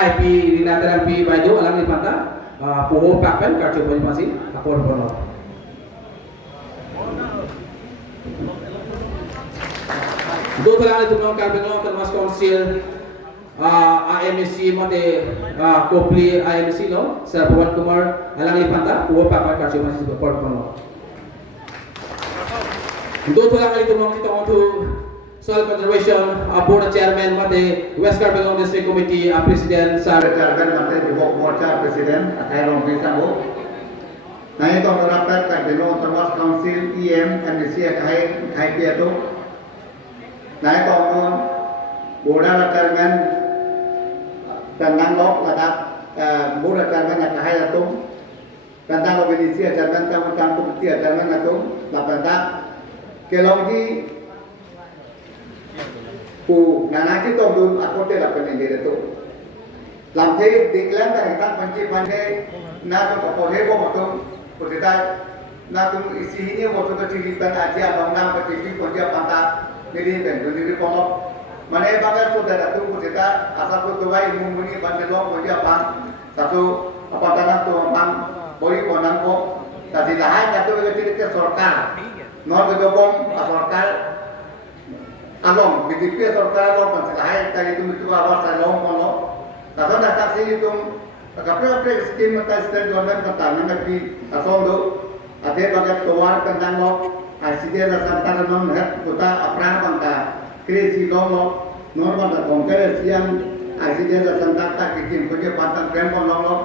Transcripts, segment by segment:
hai pi rinataran pi baido alang ni panta puho papen karcho poni masih apor bono. Do talang itu nong kabino termas konsil IMC mate kopli IMC lo Sir Pawan Kumar alang ni panta puho papen karcho masih apor bono. Do talang itu nong kita untuk Soil Conservation Board Chairman mate West Carbon District Committee President Sir Chairman mate Jubok Morcha President Athai Rompi Sambo. Nah itu merapat Carbon Termas Council EM NDC Athai Piato. Nah itu Board Chairman Tandang Lok Ladak Board Chairman Athai Atung. Tandang Organisasi Chairman Tamutan Komite Chairman Atung. Lapanda Kelongji Nana kita belum aku tidak pernah jadi itu. Lantai diklan dari kita panci pandai, nak tu kapolhe bo betul, kita nak tu isi ini betul betul cerita aja bangunan petipi kerja pantai jadi jadi pondok. Mana bagai saudara tu kita asal tu tuai mumuni pandai lo kerja pan satu apa tanah tu pan bori konang ko, tapi lahan jatuh begitu sorkar, nol bedobong sorkar. Along, BTP सरकार लोग पंचायत ताकि तुम itu आवाज along कोनो, ताकि ना ताकि ini तुम अपने स्कीम में ताकि स्टेट गवर्नमेंट में ताकि ना कि असों दो, आधे बगैर तोवार pendang लोग, आशीर्वाद रसांतर नॉन है, कुता अपराध बंता, क्रेज़ी लोग नॉन बंता कांग्रेस यान आशीर्वाद रसांतर ताकि किम कुछ पांच ग्राम पन लोग,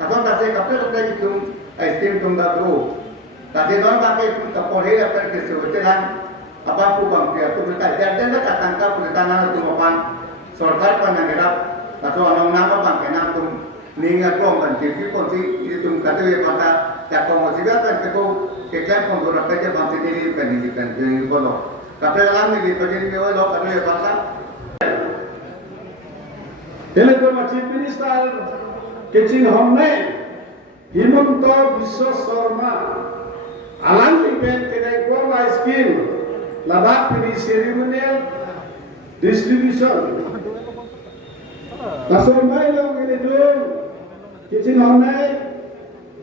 ताकि अपने itu स्कीम तुम दादू, ताकि नॉन बाकी तुम कपोरे अपने किसी वजह apa pun bang dia tu mereka jadi nak tangkap pertangan itu mapan सरकार पर नगराब तातो अनंग नाम बang kenam tum ninga kong kan jadi konsi itu kata dia kata tak kong juga kan itu keklaim kong dorang kerja bang sendiri kan jadi bolo kata dalam ni pergi ni lo kata dia kata Ele to chief minister kecing हमने हिमंत विश्व Sharma alang event kedai kola scheme Ladakh pini ceremonial distribution. Nasong mai long ini dong, kicin homai,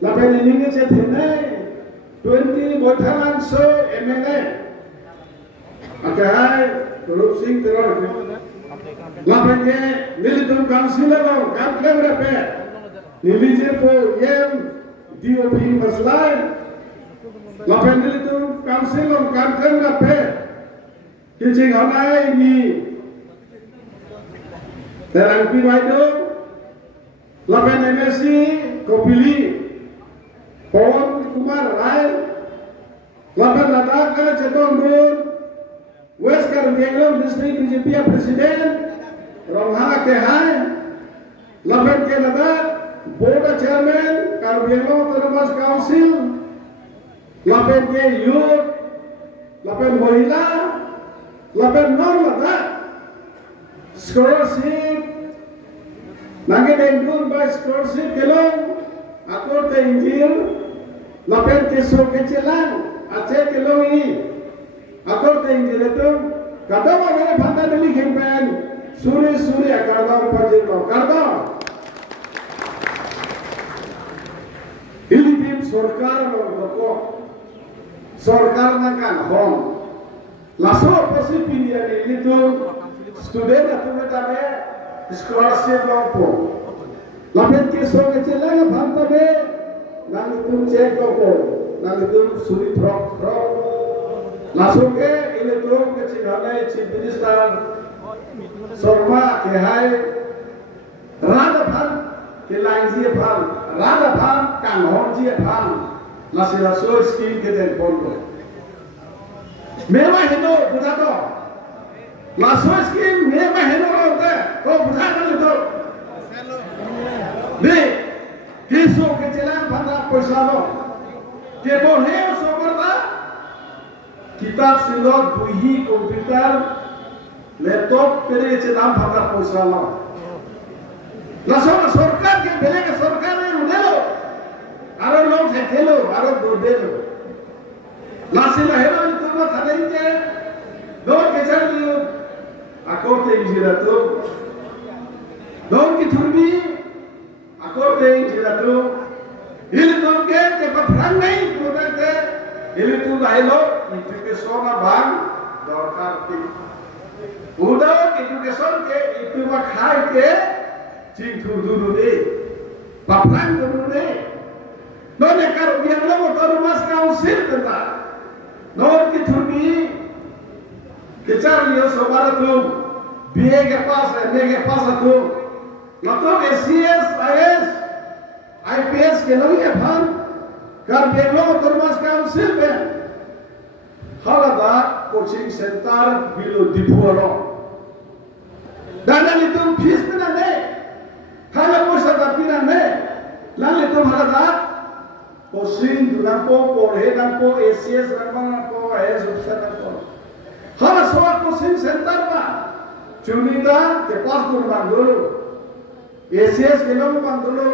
lapen ini ngecet henai, 20 botalan so MLA. Akai Rup Singh teror, lapen ke militum councilor long, kample berapa? Nilije po yem DOP maslai. Lapan itu council kantor apa? Kicing orang ini terang piwaido. Lapan MSc Kopili Pawan Kumar Rai. Lapan Ladakh kalau ceton road West Carbon District BJP Presiden Romhala ke hai. Lapan ke Ladakh Board Chairman Carbon Termas Council. Lapen ke youth, lapen mohila, lapen non-Ladakh, scholarship, nanti dengur by scholarship kelong, akor te injil, lapen ke so kecelan, aceh kelong ini, akor te injil itu, kata mana banda beli campaign, suri akarda pajir lo, karda, ini tim सरकार लोगों सरकार नाkan home laso pasti pilihan ini tuh student atau mereka scholarship lopo lapet keso kecilnya banta be nang itu cek lopo nang itu suri frog laso ke ini tuh kecilnya chief minister Sharma ke hai rada bhan ke lain dia bhan rada bhan kan home dia bhan Laso scheme ke den pondok. Mewah itu bukan tu. Laso scheme mewah itu orang tu bukan itu. Ni kisu kecilan pada पैसा lo. Kebon heo soberda. Kitab silot buhi komputer laptop pere kecilan pada पैसा lo. Laso सरकार के बेले के सरकार ने उन्हें Arab long thelo, Arab dodelo. Lasila helo itu mah thadai ke, dor kejar liu. Aku te injirato. Don kiturbi according to the truth. Ilitum ke paprang nahi protect ilitum dialog education bang dorkar ti. Udah education ke itu makai ke cintu dulu deh, paprang dulu deh. Non ekar biang lo motor mas council tentang. Non kiturbi kecar liyo sobara tu. BA के पास MA के पास तो मतलब SCS IS IPS के लोग ये फन कर बेगलो धर्मास काउंसिल में हलादा कोचिंग सेंटर बिलो दिपुरो दाना itu फीस में ना दे खाला पैसा दापी ना दे लाल itu हलादा कोचिंग दुनाको पढ़े नाको SCS रंगमाको IS ऑफिसर नाको हाला सोआ कोचिंग सेंटर में Cunita ke pas tu bandulu, ACS kelong bandulu,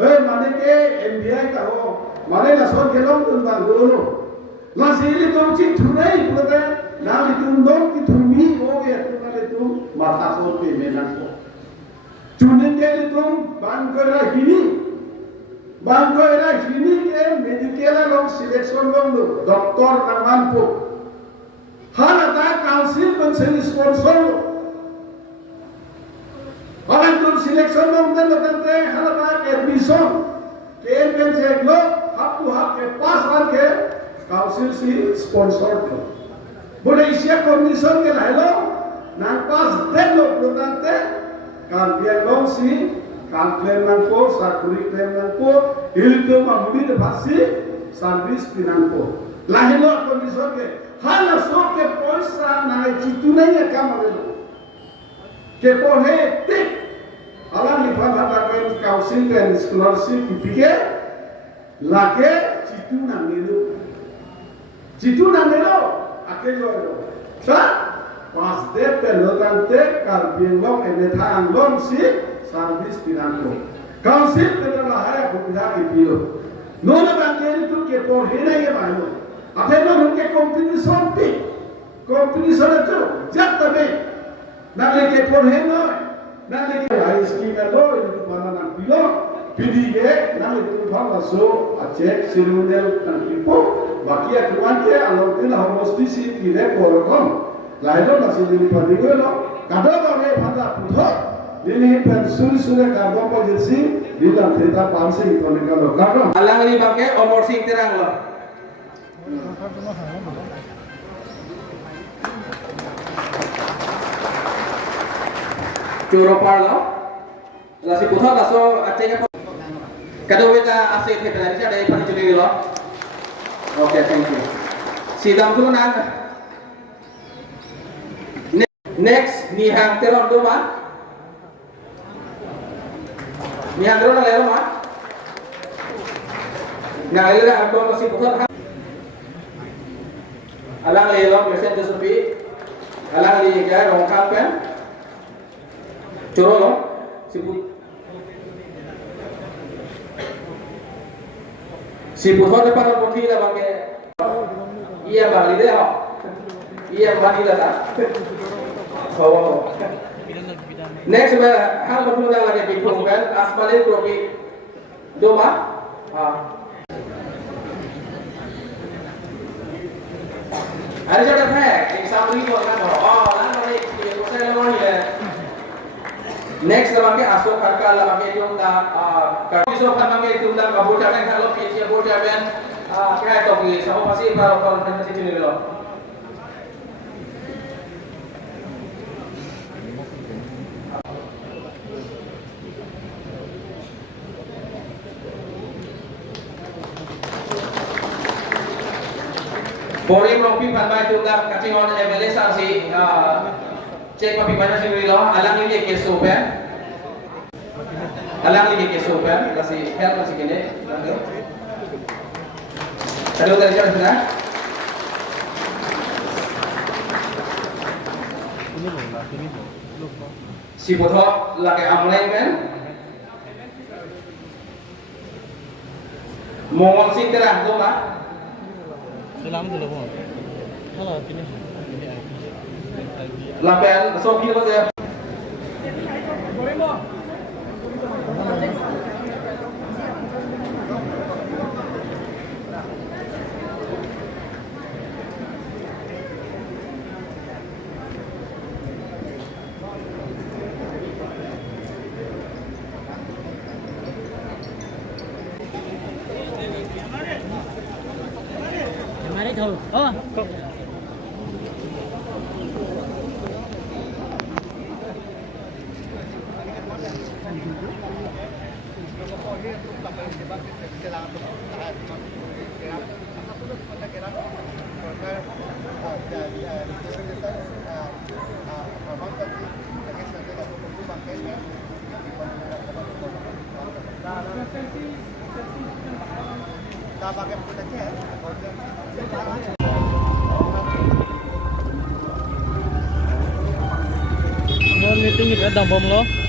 mana ke MBI tahu, mana lason kelong tu bandulu, lasili tu cik thunai pula, nali tu dong ki thumi, oh ya tu nali tu mata ko pe menan ko. Cunin ke tu bangkora hini ke medical long selection long doktor nampu, hala ta council penseli sponsor. Orang tu selection nomor tentang halaman admission, KMN ceklo, hak ke pas ke council si sponsor tu. Boleh isi condition ke lalu, nang pas delo tentang kan biar long si kan claim nangko, sakuri claim nangko, ilmu mamudi de pasti service pinangko. Lalu condition ke hala so ke poisa nang citu naya kamar ke pohe tik alam lipat hatakan council dan scholarship dipikir lagi citu nangelo akejo sa pas de pelotante kalbingong enetang long si service pinangko council adalah haya bukita kipilo nona bangkeri tu ke pohe naya bayo apeno ke competition itu jat tabe Nale ke porheno, nale ke high school lo itu mana nang bilo, bidige nale itu bang laso acek sirundel nang ipo, baki akuan ke alor ke lah hosti si kire porkom, lailo nasi dili pandigo lo, kado kare pada puthot, dili suri karbon pojensi, dilam theta pansi ikone kalo karbon. Alang ni bangke omor sing terang lo. Curo parlo, la si puthot la so aceh kado beta asik kita ni ada pasti jadi lo. Okay, thank you. Si dam tu nang. Next ni hang teron do ma. Ni hang teron lelo ma. Nah, lelo ang si puthot. Alang lelo persen tu sepi. Alang li ga rong kampen. Coro lo, si puthot depan poti la bangke, iya bang ide ho, iya bang ide ta, oh. Next hal betul yang lagi dikumpulkan aspalin propi doma, ada jadi apa? Exam ini kau kan oh, lalu ni saya lalu ni. Next lamangke asok harga lamangke itu kalau lamangke itu kabut jalan kalau PC kabut jalan kaya toki sama pasti kalau nanti sini lo. Pori rompi pantai itu kacing on MLS si cek papi banyak sih lo, alang ini keso pen, kasih help kasih gini, ada dari siapa sudah? Si puthot laki amleng pen, mongon sing terang tu mak. Salam dulu bang. Halo, ini. Lapen, so kira saja. chạy thử meeting kita dah bom lo